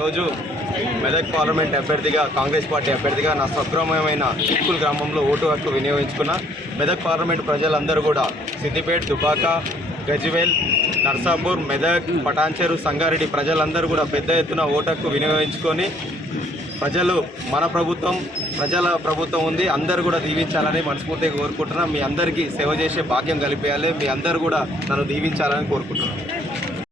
రోజు మెదక్ పార్లమెంట్ అభ్యర్థిగా కాంగ్రెస్ పార్టీ అభ్యర్థిగా నా స్వగ్రామమైన చిక్కుల్ గ్రామంలో ఓటు హక్కు వినియోగించుకున్న మెదక్ పార్లమెంట్ ప్రజలందరూ కూడా సిద్దిపేట, దుబ్బాక, గజ్వేల్, నర్సాపూర్, మెదక్, పటాన్చెరు, సంగారెడ్డి ప్రజలందరూ కూడా పెద్ద ఎత్తున ఓటు హక్కు వినియోగించుకొని ప్రజలు మన ప్రభుత్వం ప్రజల ప్రభుత్వం ఉంది, అందరూ కూడా దీవించాలని మనస్ఫూర్తిగా కోరుకుంటున్నాను. మీ అందరికీ సేవ చేసే భాగ్యం కలిపేయాలి, మీ అందరూ కూడా నన్ను దీవించాలని కోరుకుంటున్నాను.